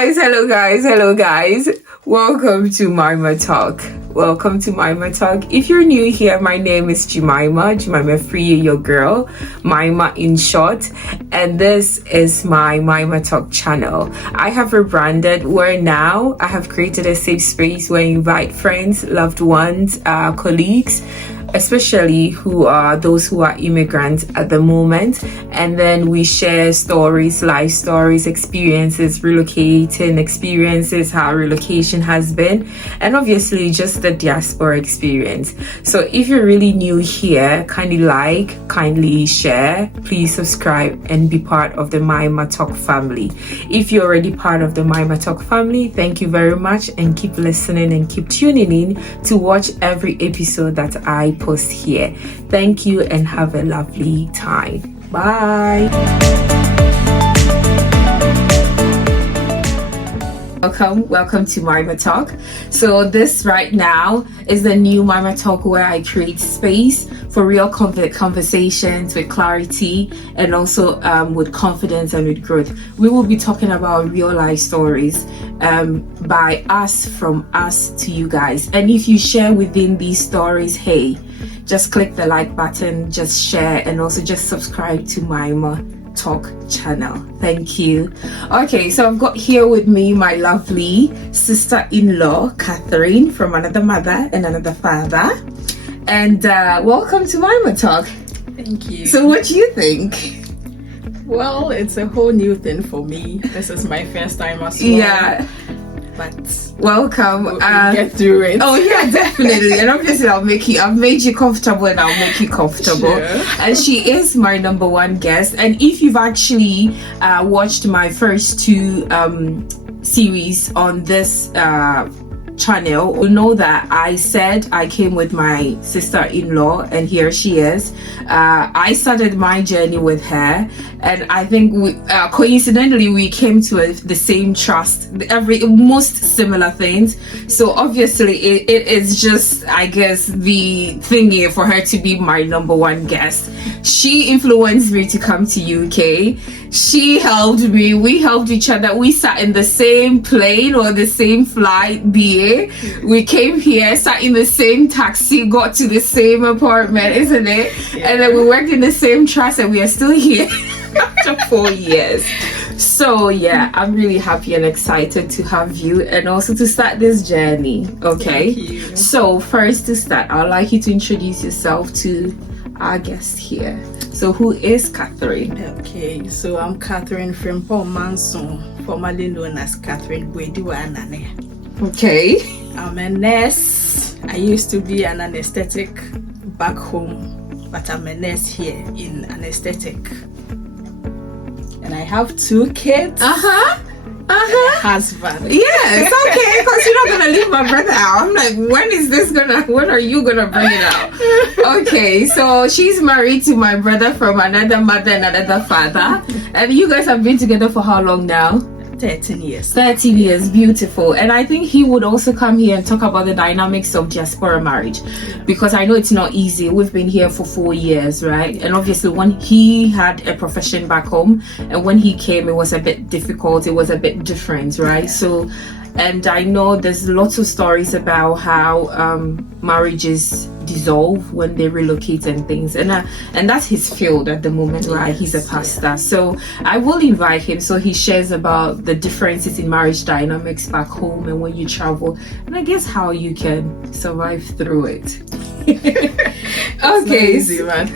Hello guys. Welcome to Mima Talk. If you're new here, my name is Jemima Free, your girl, Mima in short, and this is my Mima Talk channel. I have rebranded where now I have created a safe space where I invite friends, loved ones, colleagues, especially those who are immigrants at the moment, and then we share stories, life stories, experiences, relocating experiences, how relocation has been, and obviously just the diaspora experience. So if you're really new here, kindly share, please subscribe and be part of the Mima Talk family. If you're already part of the Mima Talk family, thank you very much, and keep listening and keep tuning in to watch every episode that I post here. Thank you and have a lovely time. Bye. Welcome to Mima Talk. So this right now is the new Mima Talk where I create space for real conversations with clarity and also with confidence and with growth. We will be talking about real life stories by us, from us to you guys. And if you share within these stories, hey, just click the like button, just share, and also just subscribe to Mima Talk channel. Thank you. Okay, so I've got here with me my lovely sister-in-law Catherine, from another mother and another father, and welcome to Mima Talk. Thank you. So what do you think? Well, it's a whole new thing for me. This is my first time as well. Yeah, but welcome. we'll get through it. Oh yeah, definitely. And obviously I've made you comfortable, and I'll make you comfortable. Sure. And she is my number one guest. And if you've actually watched my first two series on this channel, will know that I said I came with my sister-in-law, and here she is. I started my journey with her, and I think coincidentally we came to the same trust, most similar things. So obviously it is just, I guess, the thingy for her to be my number one guest. She influenced me to come to UK. She helped me. We helped each other. We sat in the same plane or the same flight, BA. We came here, sat in the same taxi, got to the same apartment, isn't it? Yeah. And then we worked in the same trust, and we are still here after 4 years. So yeah, I'm really happy and excited to have you, and also to start this journey. Okay. Thank you. So first to start, I'd like you to introduce yourself to our guest here. So who is Catherine? Okay, so I'm Catherine Frimpong Manson, formerly known as Catherine Bwediwanane. Okay. I'm a nurse. I used to be an anesthetic back home, but I'm a nurse here in anesthetic. And I have 2 kids. And a husband. Yes, okay, because you're not gonna leave my brother out. I'm like, when are you gonna bring it out? Okay, so she's married to my brother from another mother and another father. And you guys have been together for how long now? 13 years. 13 years, beautiful. And I think he would also come here and talk about the dynamics of diaspora marriage, because I know it's not easy. We've been here for 4 years, right? And obviously when he had a profession back home, and when he came, it was a bit difficult, it was a bit different, right? Yeah. So, and I know there's lots of stories about how marriages dissolve when they relocate and things, and that's his field at the moment, right? Yes, he's a pastor. Yeah. So I will invite him so he shares about the differences in marriage dynamics back home and when you travel, and I guess how you can survive through it. Okay, easy, man.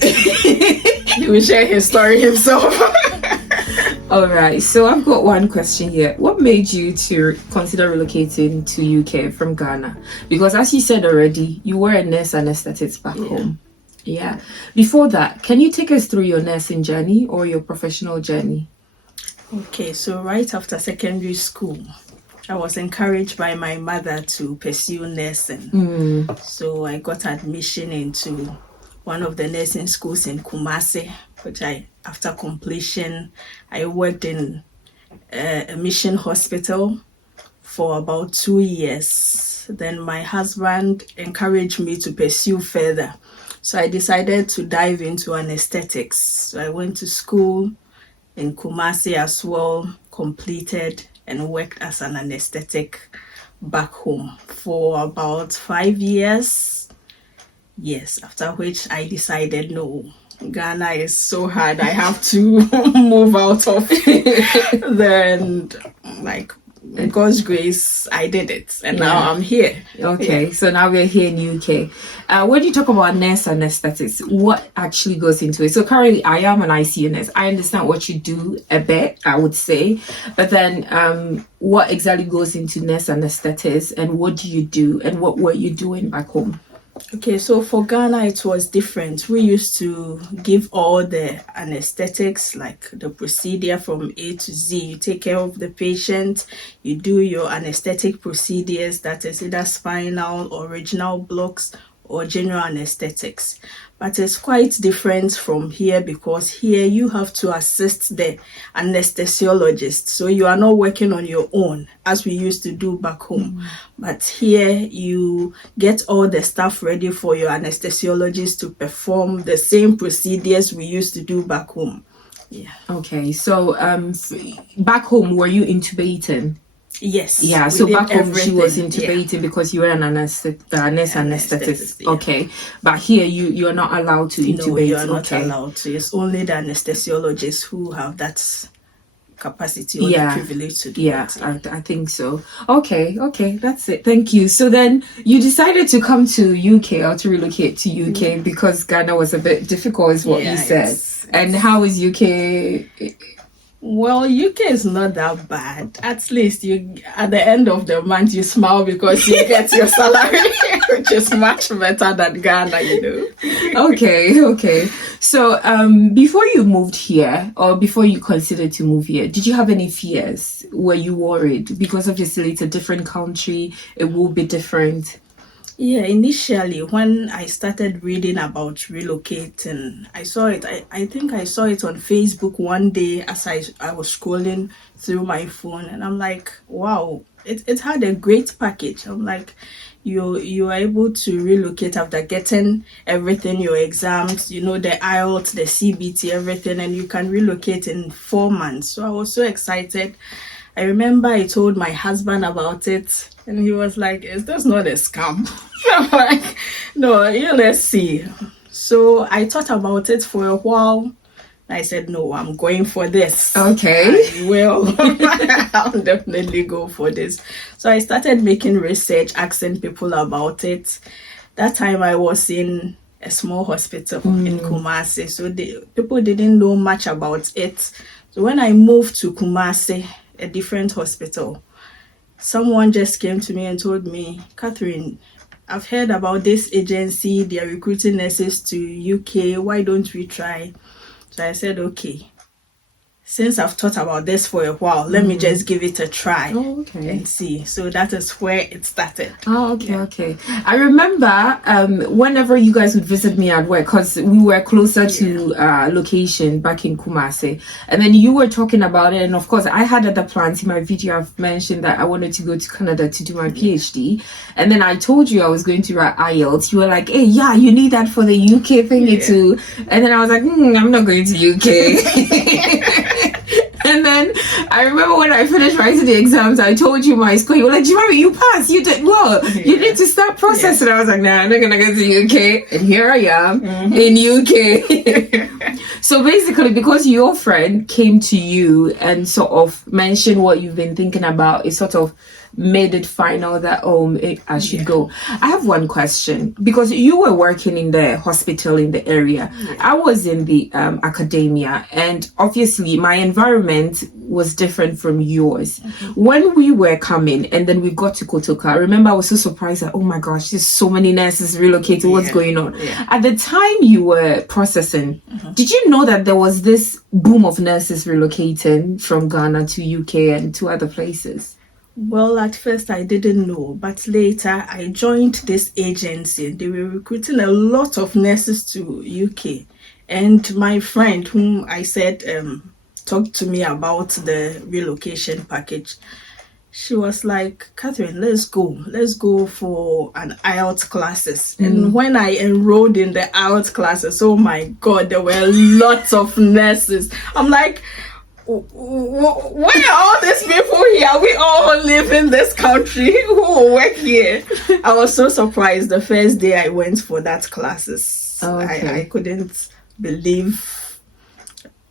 He will share his story himself. All right, so I've got one question here. What made you to consider relocating to UK from Ghana? Because as you said already, you were a nurse anesthetics back home. Yeah. Before that, can you take us through your nursing journey or your professional journey? Okay, so right after secondary school, I was encouraged by my mother to pursue nursing. So I got admission into one of the nursing schools in Kumasi, which after completion, I worked in a mission hospital for about 2 years. Then my husband encouraged me to pursue further. So I decided to dive into anesthetics. So I went to school in Kumasi as well, completed, and worked as an anesthetic back home for about 5 years. Yes, after which I decided, no, Ghana is so hard. I have to move out of there, and like God's grace, I did it, and now I'm here. Okay, so now we're here in UK. When you talk about nurse anesthetics, what actually goes into it? So currently, I am an ICU nurse. I understand what you do a bit, I would say, but then what exactly goes into nurse anesthetics, and what do you do, and what were you doing back home? Okay, so for Ghana, it was different. We used to give all the anesthetics, like the procedure from A to Z. You take care of the patient, you do your anesthetic procedures, that is either spinal or regional blocks or general anesthetics. But it's quite different from here, because here you have to assist the anesthesiologist. So you are not working on your own as we used to do back home. But here you get all the stuff ready for your anesthesiologist to perform the same procedures we used to do back home. Yeah. Okay, so back home, were you intubating? Yes. Yeah, so back home she was intubating because you were an nurse anesthetist. Yeah. Okay, but here you are not allowed to intubate. No, you are not allowed to. It's only the anesthesiologists who have that capacity or the privilege to do it. I think so. Okay, that's it. Thank you. So then you decided to come to UK, or to relocate to UK because Ghana was a bit difficult, is what you said. And how is UK? Well, UK is not that bad. At least you, at the end of the month, you smile because you get your salary, which is much better than Ghana, Okay. So, before you moved here, or before you considered to move here, did you have any fears? Were you worried? Because obviously it's a different country, it will be different. Yeah, initially when I started reading about relocating, I saw it. I think I saw it on Facebook one day as I was scrolling through my phone, and I'm like, wow, it had a great package. I'm like, you are able to relocate after getting everything, your exams, the IELTS, the CBT, everything, and you can relocate in 4 months. So I was so excited. I remember I told my husband about it, and he was like, is this not a scam? I'm like, no, let's see. So I thought about it for a while. I said, no, I'm going for this. Okay. I will. I'll definitely go for this. So I started making research, asking people about it. That time I was in a small hospital in Kumasi, so people didn't know much about it. So when I moved to Kumasi, a different hospital, someone just came to me and told me, Catherine, I've heard about this agency. They are recruiting nurses to UK. Why don't we try? So I said, okay. Since I've thought about this for a while, let me just give it a try and see. So that is where it started. Okay. I remember whenever you guys would visit me at work, because we were closer to location back in Kumasi, and then you were talking about it, and of course I had other plans. In my video I've mentioned that I wanted to go to Canada to do my PhD, and then I told you I was going to write IELTS. You were like, hey, you need that for the UK thingy too, and then I was like, I'm not going to UK. And then I remember when I finished writing the exams, I told you my score. You were like, Jimmy, you passed. You did well. You need to start processing. I was like, nah, I'm not going to go to UK. And here I am in UK. So basically, because your friend came to you and sort of mentioned what you've been thinking about, it sort of made it final that I should go. I have one question, because you were working in the hospital in the area. I was in the academia, and obviously my environment was different from yours. When we were coming and then we got to Kotoka, I remember I was so surprised that, oh my gosh, there's so many nurses relocated. What's going on? At the time you were processing, did you know that there was this boom of nurses relocating from Ghana to UK and to other places? Well, at first I didn't know, but later I joined this agency. They were recruiting a lot of nurses to UK. And my friend, whom I said talked to me about the relocation package, she was like, Catherine, let's go for an IELTS classes. And when I enrolled in the IELTS classes, oh my God, there were lots of nurses. I'm like, why are all these people here? We all live in this country who work here. I was so surprised the first day I went for that classes. I couldn't believe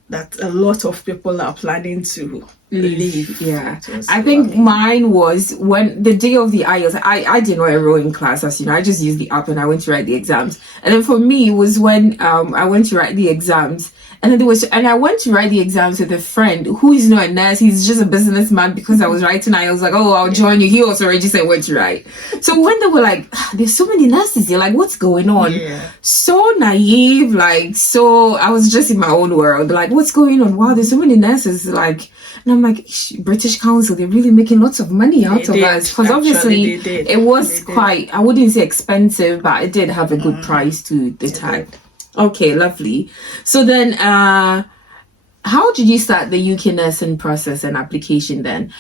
that a lot of people are planning to leave. Yeah, I think mine was when the day of the IELTS. I didn't know enroll in class, as you know. I just used the app and I went to write the exams. And then for me, it was when I went to write the exams. And then I went to write the exams with a friend who is not a nurse. He's just a businessman. Because I was writing, I was like, oh, I'll join you. He also registered went to write. So when they were like, there's so many nurses here, like, what's going on? Yeah. So naive, like, so I was just in my own world. Like, what's going on? Wow, there's so many nurses, like, and I'm like, British Council, they're really making lots of money out of us. Because obviously it was quite, I wouldn't say expensive, but it did have a good price to the time. Okay, lovely. So then, how did you start the UK nursing process and application then?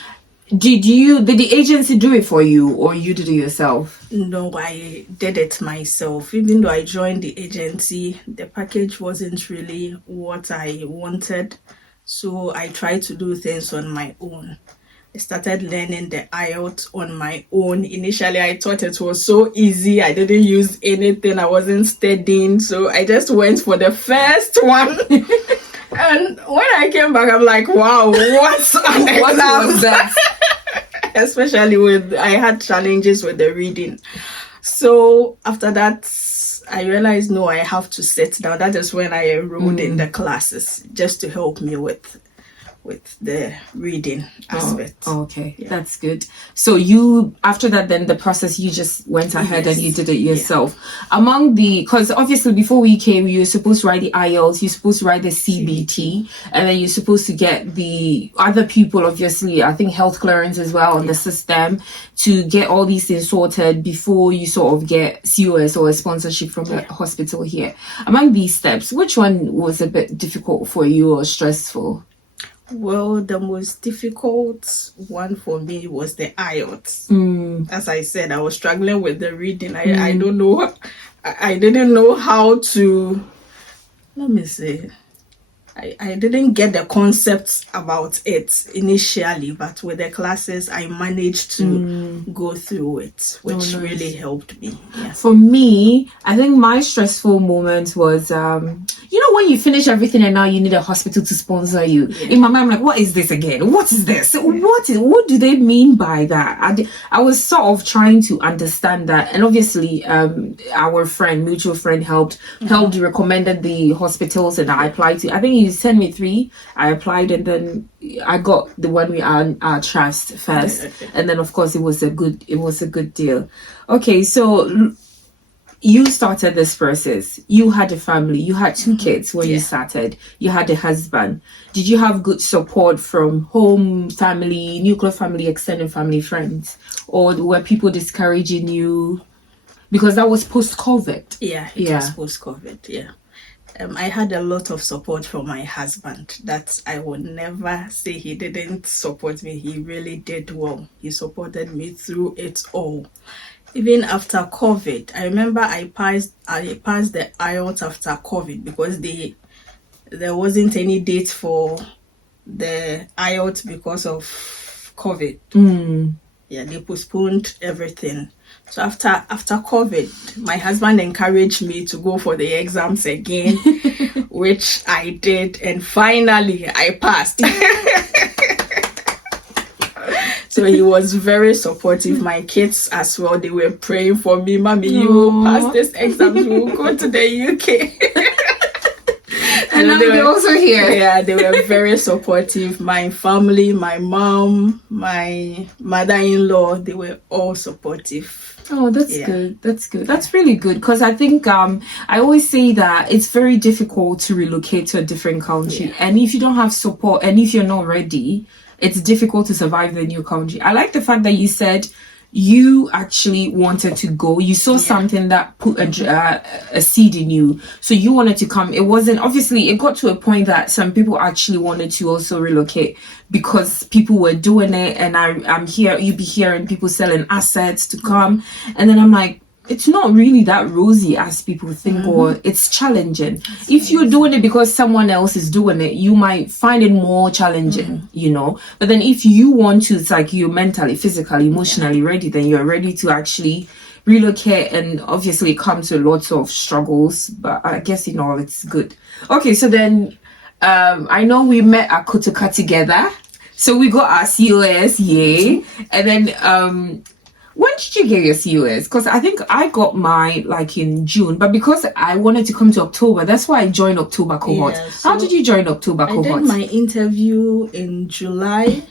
Did the agency do it for you or you did it yourself? No, I did it myself. Even though I joined the agency, the package wasn't really what I wanted. So I tried to do things on my own. I started learning the IELTS on my own. Initially, I thought it was so easy. I didn't use anything. I wasn't studying. So I just went for the first one. And when I came back, I'm like, wow, what's an exam? What was that? Especially I had challenges with the reading. So after that, I realized, no, I have to sit down. That is when I enrolled in the classes just to help me with the reading aspect. Okay, yeah. That's good. So you, after that, then the process, you just went ahead and you did it yourself. Yeah. Because obviously before we came, you were supposed to write the IELTS, you're supposed to write the CBT, and then you're supposed to get the other people, obviously, I think health clearance as well on the system to get all these things sorted before you sort of get COS or a sponsorship from the hospital here. Among these steps, which one was a bit difficult for you or stressful? Well, the most difficult one for me was the IELTS. As I said, I was struggling with the reading. I don't know. I didn't know how to, let me see. I didn't get the concepts about it initially, but with the classes, I managed to go through it, which really helped me. Yeah. For me, I think my stressful moment was, when you finish everything and now you need a hospital to sponsor you. Yeah. In my mind, I'm like, what is this again? What is this? What do they mean by that? I was sort of trying to understand that. And obviously, our mutual friend helped recommended the hospitals and I applied to. I think he sent me 3. I applied and then I got the one we our trust first. And then of course it was a good deal. Okay, so you started this process. You had a family. You had 2 kids when you started. You had a husband. Did you have good support from home, family, nuclear family, extended family, friends? Or were people discouraging you? Because that was post-COVID. Yeah, it was post-COVID, yeah. I had a lot of support from my husband. That I would never say he didn't support me. He really did well. He supported me through it all. Even after COVID, I remember I passed the IELTS after COVID because there wasn't any date for the IELTS because of COVID. Yeah, they postponed everything. So after COVID, my husband encouraged me to go for the exams again, which I did, and finally I passed. So he was very supportive. My kids as well, they were praying for me. Mommy, you will pass this exam, you will go to the UK. And now they're also here. Yeah, they were very supportive. My family, my mom, my mother-in-law, they were all supportive. Oh, that's good. That's good. That's really good because I think I always say that it's very difficult to relocate to a different country. Yeah. And if you don't have support and if you're not ready, it's difficult to survive the new country. I like the fact that you said you actually wanted to go. You saw something that put a seed in you. So you wanted to come. It wasn't, obviously, it got to a point that some people actually wanted to also relocate because people were doing it. And I'm here, you'd be hearing people selling assets to come. And then I'm like, it's not really that rosy as people think, or it's challenging. If you're doing it because someone else is doing it, you might find it more challenging, But then if you want to, it's like you're mentally, physically, emotionally ready, then you're ready to actually relocate. And obviously it comes with lots of struggles, but I guess it's good. Okay, so then I know we met at Kotoka together. So we got our COS, yay. And then when did you get your COS? Because I think I got mine like in June, but because I wanted to come to October, that's why I joined October cohort. Yeah, so how did you join October cohort? I did my interview in July.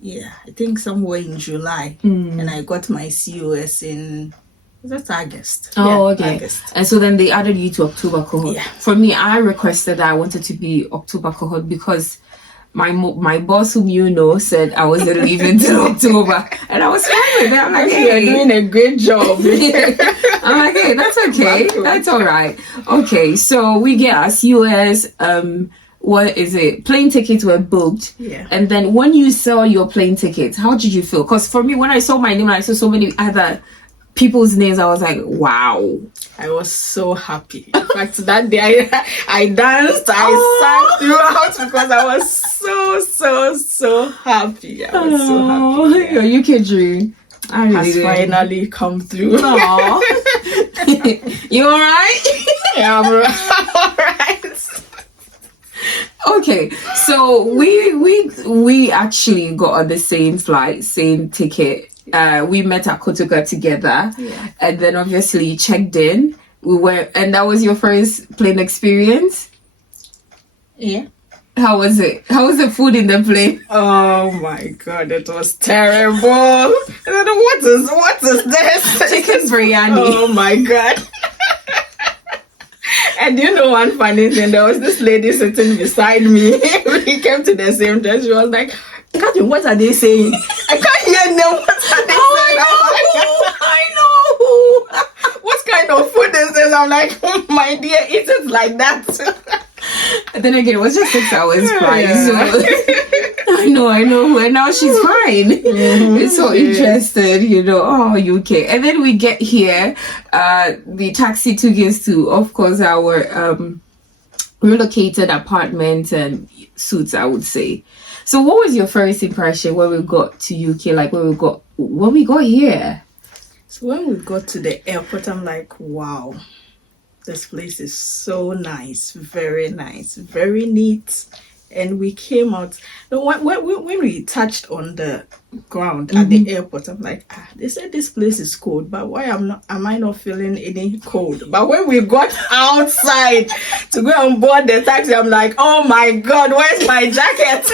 Yeah, I think somewhere in July. And I got my COS in, that's August. Oh, okay. August. And so then they added you to October cohort. Yeah. For me, I requested that I wanted to be October cohort because my boss, whom you know, said I wasn't leaving till October, and I was fine with that. I'm like, hey, you're doing a great job. I'm like, hey, that's okay, that's all right. Okay, so we get our COS. What is it? Plane tickets were booked. Yeah. And then when you saw your plane tickets, how did you feel? Because for me, when I saw my name and I saw so many other people's names, I was like, wow. I was so happy. In fact, that day I danced, I sang throughout because I was so happy. I was so happy. Yeah. Your UK dream has finally come through. You all right? Yeah, I'm all right. Okay, so we actually got on the same flight, same ticket. We met at Kotoka together, and then obviously checked in. And that was your first plane experience? Yeah. How was it? How was the food in the plane? Oh my god, it was terrible. I don't know what is this? Chicken biryani. Oh my god. And you know one funny thing, there was this lady sitting beside me. We came to the same place. She was like, Catherine, what are they saying? I can't hear them. What are they saying? I know. What kind of food is this? I'm like, my dear, eat it like that. And then again, it was just 6 hours prior. So I know. And now she's fine. It's so interested, Oh, UK. And then we get here. The taxi took us to, of course, our relocated apartment and suits, I would say. So what was your first impression when we got to UK? Like when we got here? So when we got to the airport, I'm like, wow, this place is so nice, very neat. And we came out. When we touched on the ground at the airport, I'm like, they said this place is cold, but why am I not feeling any cold? But when we got outside to go on board the taxi, I'm like, oh my god, where's my jacket?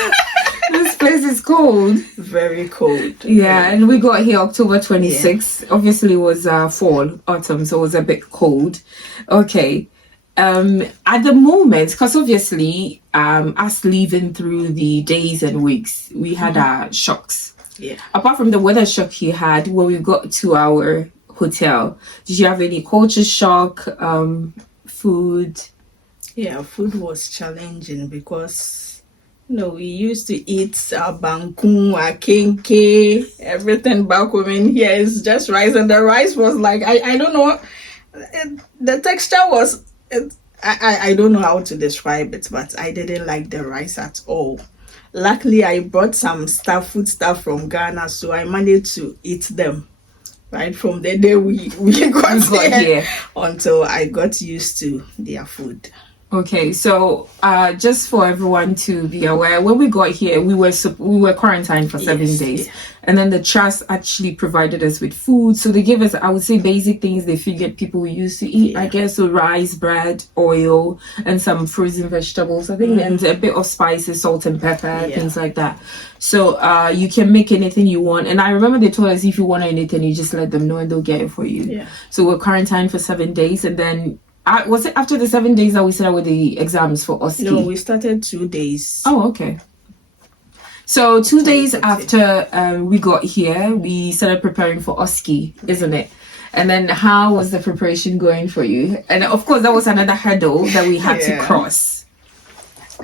This place is cold. Very cold. Yeah, and we got here October 26th. Yeah. Obviously, it was autumn, so it was a bit cold. Okay. At the moment, because obviously, us leaving through the days and weeks, we had our shocks. Yeah. Apart from the weather shock you had when we got to our hotel, did you have any culture shock? Food? Yeah, food was challenging because we used to eat banku, akenke, everything back home. In here is just rice, and the rice was like I don't know. The texture was. I don't know how to describe it, but I didn't like the rice at all. Luckily, I brought some food stuff from Ghana, so I managed to eat them. Right from the day we got here until I got used to their food. Okay, so just for everyone to be aware, when we got here, we were quarantined for 7 days, and then the trust actually provided us with food. So they gave us, I would say, basic things they figured people used to eat. I guess so: rice, bread, oil, and some frozen vegetables. I think and a bit of spices, salt and pepper, things like that. So you can make anything you want. And I remember they told us if you want anything, you just let them know and they'll get it for you. Yeah. So we're quarantined for 7 days, and then. Was it after the 7 days that we started with the exams for OSCE? No, we started 2 days. Oh, okay. So 2 days after we got here, we started preparing for OSCE, isn't it? And then how was the preparation going for you? And of course, that was another hurdle that we had to cross.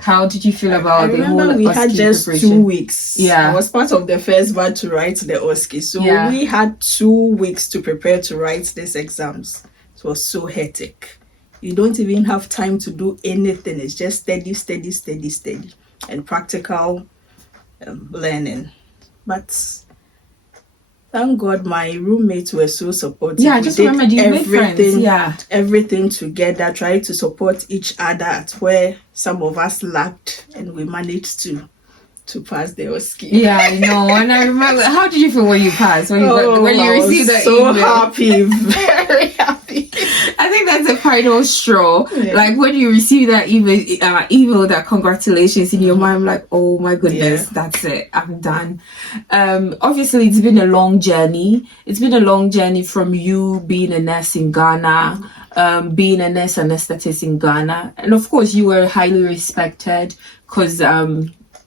How did you feel I about the whole remember we had OSCE just preparation? 2 weeks. Yeah. I was part of the first batch to write the OSCE. So Yeah. we had 2 weeks to prepare to write these exams. It was so hectic. You don't even have time to do anything. It's just steady, steady, steady, steady. And practical learning. But thank God my roommates were so supportive. Yeah, I just remembered you made friends. Yeah. Everything together, trying to support each other at where some of us lacked, and we managed to pass the OSCE. Yeah, I know. And I remember, how did you feel when you passed? When you received the so email? Happy, very happy. I think that's the final straw. Yeah. Like when you receive that email that congratulations in your mind, I'm like, oh my goodness, that's it. I'm done. Obviously, it's been a long journey. It's been a long journey from you being a nurse in Ghana, being a nurse anesthetist in Ghana. And of course, you were highly respected because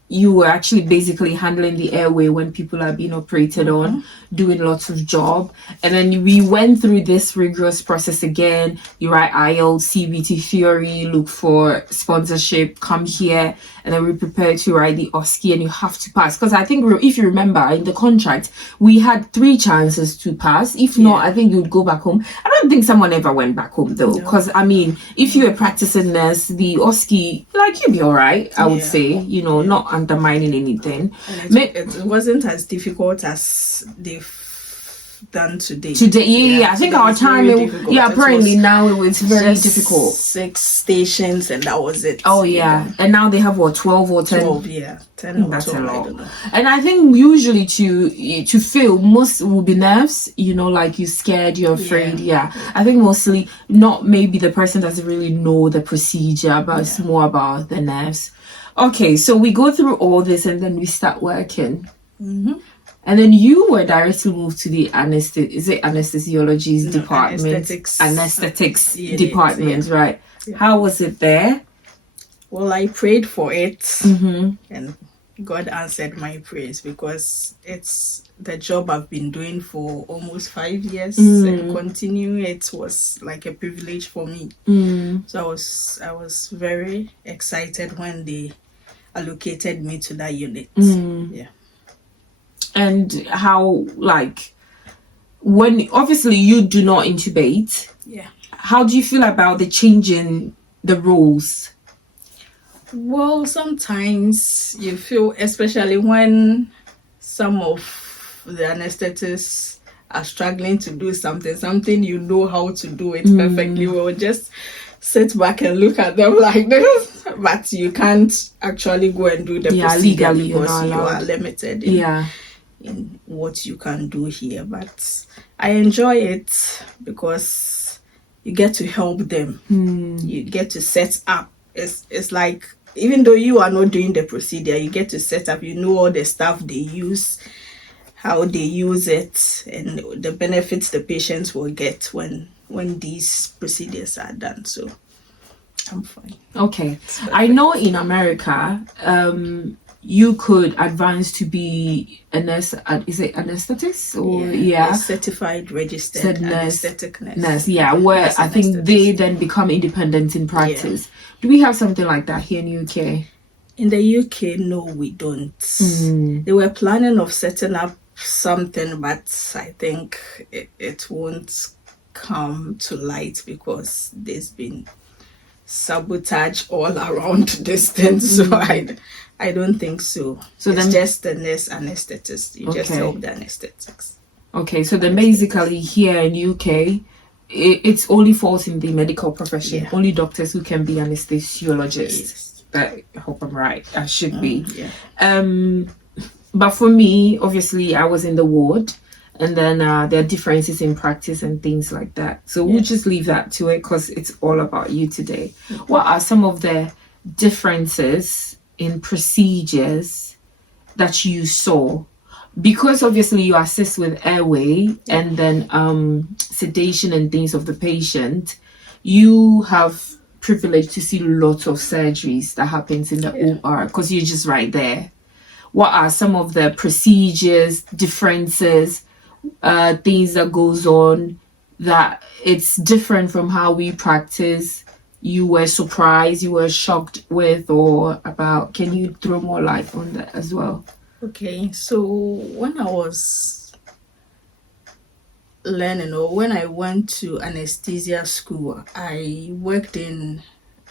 you were actually basically handling the airway when people are being operated on, doing lots of job. And then we went through this rigorous process again. You write IELTS, CBT theory, look for sponsorship, come here, and then we prepare to write the OSCE, and you have to pass. Because I think if you remember in the contract, we had 3 chances to pass. If not, I think you'd go back home. I don't think someone ever went back home though. Because I mean, if you're a practicing nurse, the OSCE, like you'd be all right, I would say, you know, not undermining anything. It wasn't as difficult as they've done today. I think our time, apparently now it's very difficult. 6 stations and that was it. Oh yeah, and now they have what, 12 or 10? 12, 10 or that's 12, a lot. I don't know. And I think usually to feel most will be nerves, you know, like you're scared, you're afraid. I think mostly not maybe the person doesn't really know the procedure, but it's more about the nerves. Okay, so we go through all this and then we start working. And then you were directly moved to the anesthesiology department, anesthetics department, right? How was it there? Well, I prayed for it, and God answered my prayers because it's the job I've been doing for almost 5 years, and continuing it was like a privilege for me. So I was very excited when they allocated me to that unit. And how, like, when obviously you do not intubate, how do you feel about the change in the roles? Well, sometimes you feel, especially when some of the anesthetists are struggling to do something you know how to do it perfectly well, just sit back and look at them like this, but you can't actually go and do the procedure legally, because you are limited in what you can do here. But I enjoy it because you get to help them. You get to set up. It's like, even though you are not doing the procedure, you get to set up. You know all the stuff they use, how they use it, and the benefits the patients will get when these procedures are done. So I'm fine. Okay. I know in America, you could advance to be a nurse. Is it anesthetist or a certified registered anesthetic nurse? Where I think they then become independent in practice. Do we have something like that here in UK? In the UK, no, we don't. They were planning of setting up something, but I think it won't come to light because there's been sabotage all around this thing. So I don't think so. So it's then just the nurse anesthetist. You just help the anesthetics. Okay, so then basically here in UK, it's only falls in the medical profession. Only doctors who can be anesthesiologists. I hope I'm right. I should be. But for me, obviously, I was in the ward. And then there are differences in practice and things like that. So we'll just leave that to it because it's all about you today. What are some of the differences in procedures that you saw? Because obviously you assist with airway and then sedation and things of the patient, you have privilege to see lots of surgeries that happens in the OR because you're just right there. What are some of the procedures, differences, things that goes on that it's different from how we practice you were surprised, you were shocked with, or about? Can you throw more light on that as well? Okay, so when I was learning, or when I went to anesthesia school, I worked in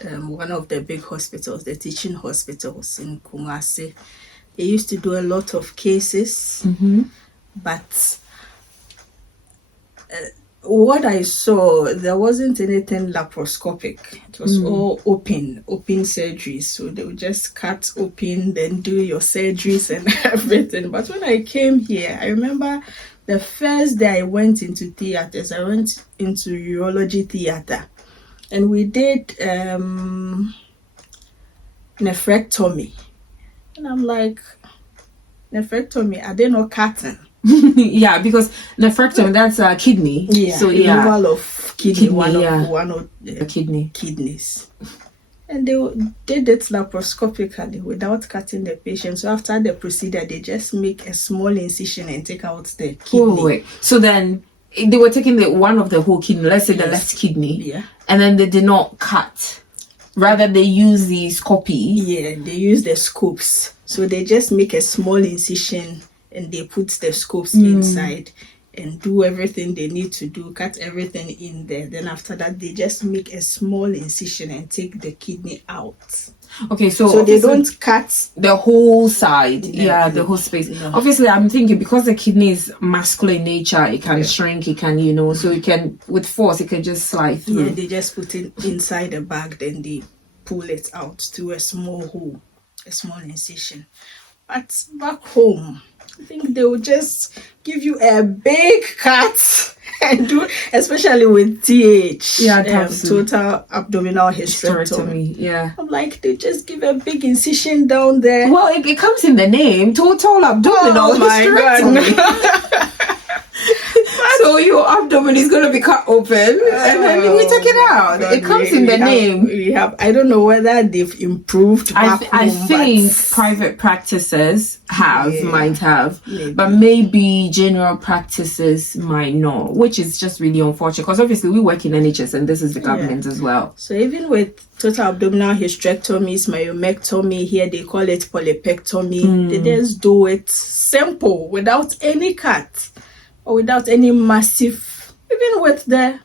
one of the big hospitals, the teaching hospitals in Kumasi. They used to do a lot of cases, but what I saw, there wasn't anything laparoscopic. It was all open surgeries. So they would just cut open, then do your surgeries and everything. But when I came here, I remember the first day I went into theaters, I went into urology theater, and we did nephrectomy. And I'm like, nephrectomy, are they not cutting? Yeah, because nephrectomy, that's a kidney. Yeah, so removal of kidney, one of the kidney kidneys. And they did it laparoscopically without cutting the patient. So after the procedure, they just make a small incision and take out the kidney. Oh, wait. So then they were taking the one of the whole kidney, let's say the left kidney, and then they did not cut. Rather, they use the scopy. Yeah, they use the scopes. So they just make a small incision and they put the scopes inside and do everything they need to do, cut everything in there. Then after that, they just make a small incision and take the kidney out. Okay, so they don't cut the whole side, the whole space. No. Obviously, I'm thinking because the kidney is muscular in nature, it can shrink, it can, so it can, with force, it can just slide through. Yeah, they just put it inside the bag, then they pull it out through a small hole, a small incision. But back home, I think they will just give you a big cut and do, especially with TH, total abdominal hysterectomy. Yeah, I'm like, they just give a big incision down there. Well, it comes in the name, total abdominal hysterectomy. God. So your abdomen is going to be cut open and then we take it out. God, it comes in the name. We have. I don't know whether they've improved. I think private practices might have, maybe. But maybe general practices might not, which is just really unfortunate because obviously we work in NHS and this is the government as well. So even with total abdominal hysterectomies, myomectomy, here they call it polypectomy. They just do it simple without any cut. Or without any massive, even with the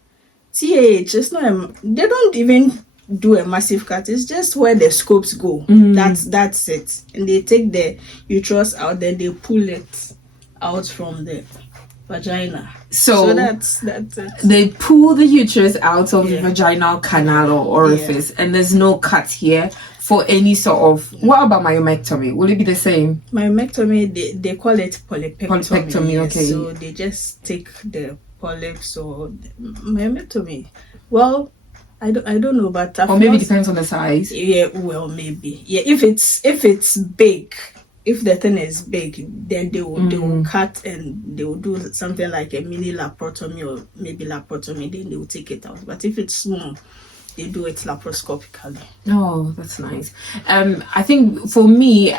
TH, it's not. They don't even do a massive cut. It's just where the scopes go. That's it. And they take the uterus out, then they pull it out from the vagina. So that's it. They pull the uterus out of the vaginal canal or orifice, and there's no cut here for any sort of. What about myomectomy? Will it be the same? Myomectomy, they call it polypectomy. Polypectomy, okay. So they just take the polyps or myomectomy. Well, I don't know, but or maybe it depends on the size. Yeah, well, maybe. Yeah, if it's big, if the thing is big, then they will cut and they will do something like a mini laparotomy or maybe laparotomy. Then they will take it out. But if it's small, they do it laparoscopically. Oh, that's nice. I think for me,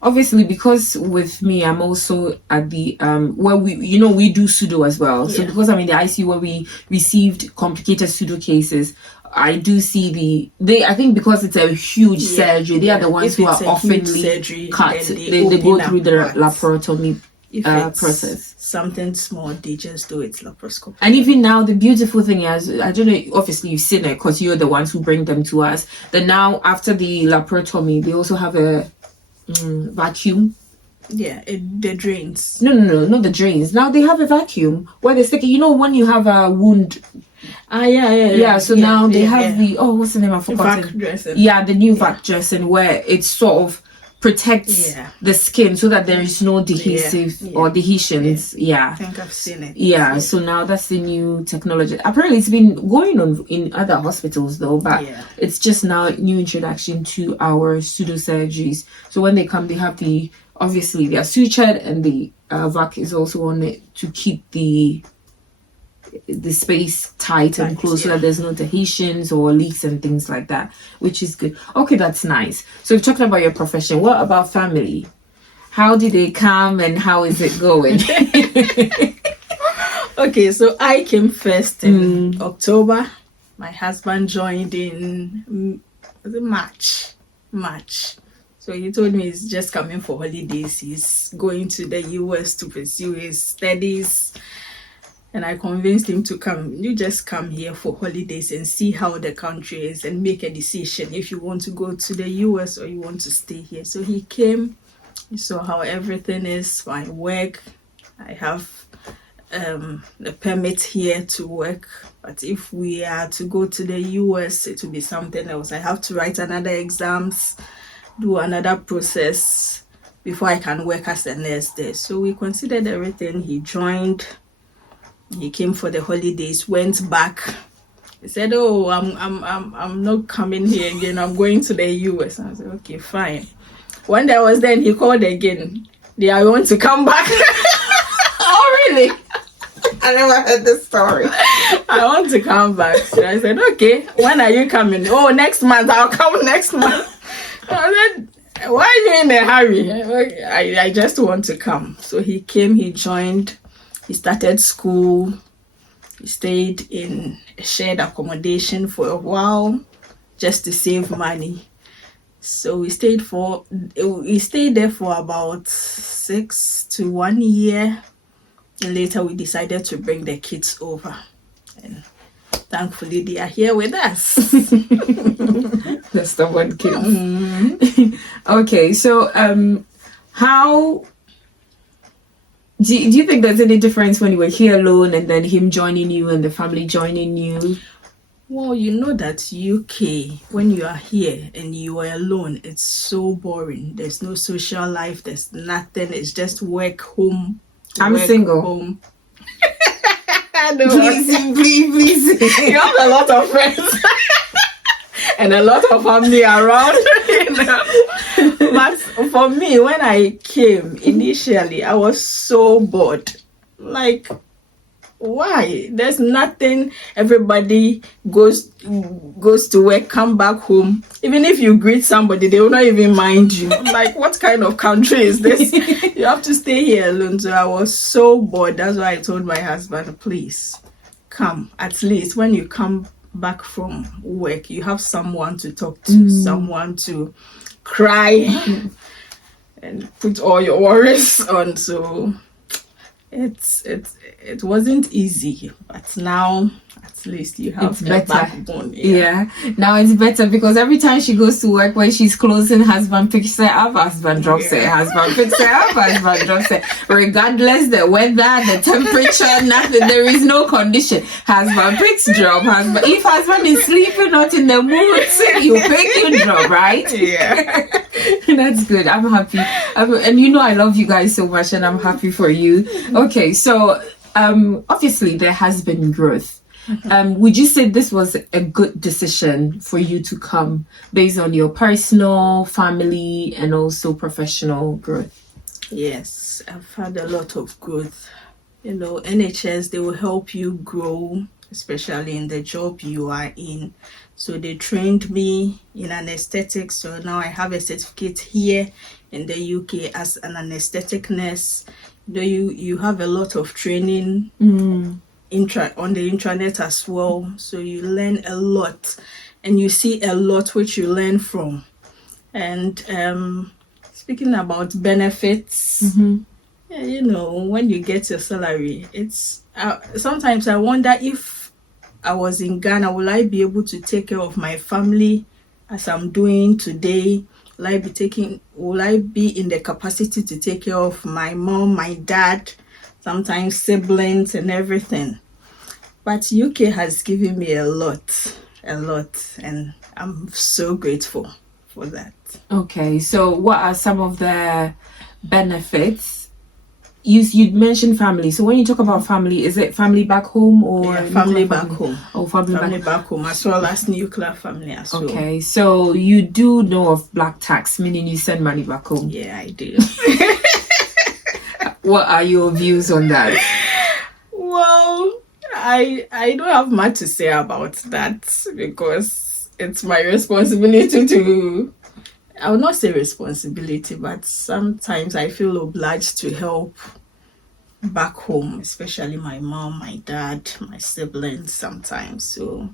obviously, because with me, I'm also at the where we do pseudo as well. So because I'm in the ICU where we received complicated pseudo cases, I do see I think because it's a huge surgery, they are the ones who are often cut. They go through the laparotomy process. Something small, they just do it laparoscopically. And even now, the beautiful thing is, I don't know, obviously you've seen it because you're the ones who bring them to us. That now after the laparotomy, they also have a vacuum. Yeah, the drains. No, not the drains. Now they have a vacuum where they stick it. When you have a wound. So now they have the what's the name? I've forgotten. Vac dressing. Yeah, the new vac dressing where it sort of protects the skin so that there is no adhesive or adhesions. I think I've seen it. Yeah, so now that's the new technology. Apparently it's been going on in other hospitals though, but it's just now a new introduction to our pseudo surgeries. So when they come, they have obviously they are sutured and the vac is also on it to keep the space tight and close so that there's no adhesions or leaks and things like that, which is good. Okay, that's nice. So we've talked about your profession. What about family? How did they come and how is it going? Okay, so I came first in October My husband joined in was it March. So he told me he's just coming for holidays. He's going to the US to pursue his studies. And I convinced him to come. You just come here for holidays and see how the country is and make a decision if you want to go to the US or you want to stay here. So he came. He saw how everything is. My work. I have a permit here to work. But if we are to go to the US, it will be something else. I have to write another exams, do another process before I can work as a nurse there. So we considered everything. He joined. He came for the holidays, went back. He said, "Oh, I'm not coming here again. I'm going to the US." I said, "Okay, fine." One day I was there and he called again. I want to come back. Oh, really? I never heard this story. I want to come back. So I said, "Okay, when are you coming?" "Oh, next month. I'll come next month." I said, "Why are you in a hurry?" I just want to come. So he came, he joined, he started school, he stayed in a shared accommodation for a while just to save money. So we stayed there for about 6 to 1 year. And later we decided to bring the kids over. And thankfully they are here with us. The stubborn kids. Okay, so how do you think there's any difference when you were here alone and then him joining you and the family joining you? Well, you know that UK, when you are here and you are alone, it's so boring. There's no social life. There's nothing. It's just work, home. I'm single. Home. Please. You have a lot of friends and a lot of family around. You know? But for me, when I came initially, I was so bored. Like, why? There's nothing. Everybody goes to work, come back home. Even if you greet somebody, they will not even mind you. Like, what kind of country is this? You have to stay here alone. So I was so bored. That's why I told my husband, please come. At least when you come back from work, you have someone to talk to, someone to cry and put all your worries on. So it wasn't easy, but now at least you have a backbone. Yeah. Now it's better because every time she goes to work, when she's closing, husband picks her up, husband drops her, husband picks her up, husband drops her. Regardless the weather, the temperature, nothing, there is no condition. Husband picks, drop, husband. If husband is sleeping, not in the mood, you pick, you drop, right? Yeah. That's good. I'm happy. And you know I love you guys so much and I'm happy for you. Okay, so obviously there has been growth. Would you say this was a good decision for you to come based on your personal, family, and also professional growth? Yes, I've had a lot of growth. You know, NHS, they will help you grow, especially in the job you are in. So they trained me in anesthetics. So now I have a certificate here in the UK as an anesthetic nurse. You have a lot of training on the intranet as well. So you learn a lot and you see a lot which you learn from. And speaking about benefits, you know, when you get your salary, it's sometimes I wonder if I was in Ghana, will I be able to take care of my family as I'm doing today? Will I be in the capacity to take care of my mom, my dad, sometimes siblings and everything? But UK has given me a lot, and I'm so grateful for that. Okay, so what are some of the benefits? You mentioned family. So when you talk about family, is it family back home or family back home? Oh, family back home, as well as nuclear family as well. Okay, so you do know of black tax, meaning you send money back home? Yeah, I do. What are your views on that? Well, I don't have much to say about that because it's my responsibility to... I would not say responsibility, but sometimes I feel obliged to help back home, especially my mom, my dad, my siblings sometimes. So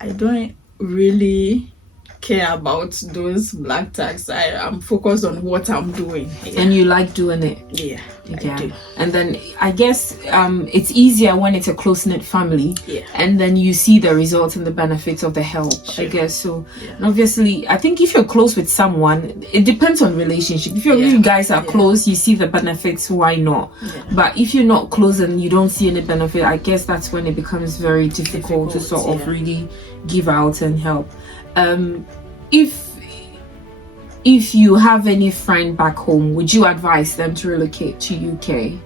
I don't really care about those black tags. I'm focused on what I'm doing. Yeah. And you like doing it? Yeah, Yeah. I do. And then I guess it's easier when it's a close-knit family. Yeah. And then you see the results and the benefits of the help. Sure. I guess so. Yeah. And obviously, I think if you're close with someone, it depends on relationship. If Yeah. you guys are Yeah. close, you see the benefits, why not? Yeah. But if you're not close and you don't see any benefit, I guess that's when it becomes very difficult to sort of yeah. really give out and help. If you have any friend back home, would you advise them to relocate to UK?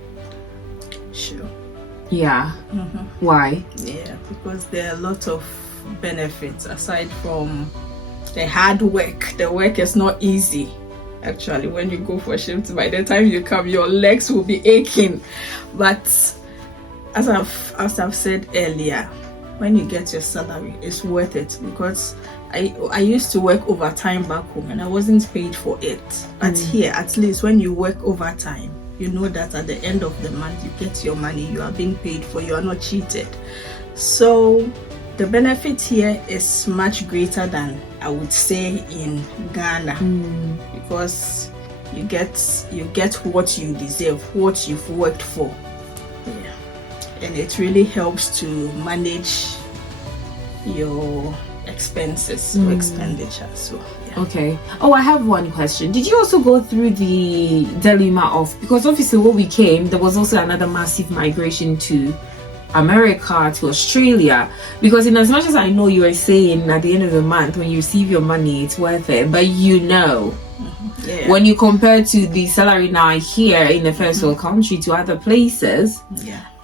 Sure. Yeah. Mm-hmm. Why? Yeah, because there are a lot of benefits aside from the hard work. The work is not easy. Actually, when you go for shifts, by the time you come, your legs will be aching. But as I've said earlier, when you get your salary, it's worth it, because I used to work overtime back home and I wasn't paid for it. But here, at least when you work overtime, you know that at the end of the month you get your money, you are being paid for, you are not cheated. So the benefit here is much greater than I would say in Ghana, because you get what you deserve, what you've worked for. Yeah. And it really helps to manage your expenses or expenditure. So yeah. Okay. Oh, I have one question. Did you also go through the dilemma of, because obviously when we came, there was also another massive migration to America, to Australia, because in as much as I know you are saying at the end of the month when you receive your money it's worth it, but Yeah. when you compare to the salary now here in the first world country to other places,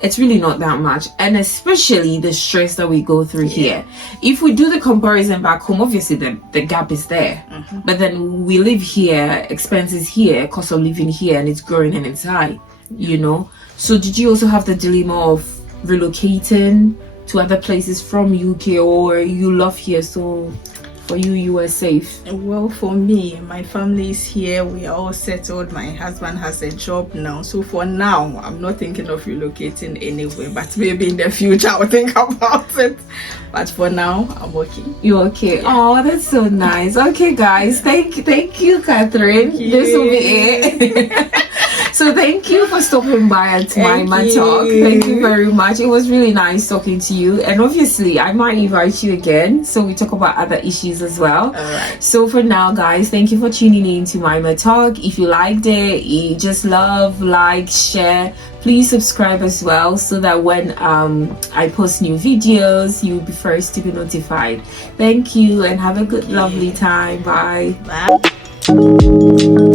it's really not that much, and especially the stress that we go through here. If we do the comparison back home, obviously the gap is there, but then we live here, expenses here, cost of living here, and it's growing and it's high, you know. So did you also have the dilemma of relocating to other places from UK, or you love here, so for you were safe? Well, for me, my family is here, we are all settled, my husband has a job now, so for now I'm not thinking of relocating anywhere, but maybe in the future I'll think about it. But for now I'm okay. You're okay. Yeah. Oh, that's so nice. Okay guys, thank you, Catherine. Thank you. This will be it. So thank you for stopping by at my talk. Thank you very much. It was really nice talking to you, and obviously I might invite you again so we talk about other issues as well. All right. So for now guys, thank you for tuning in to my talk. If you liked it, you just love, like, share, please subscribe as well, so that when I post new videos you'll be first to be notified. Thank you and have a good lovely time. Bye. Bye.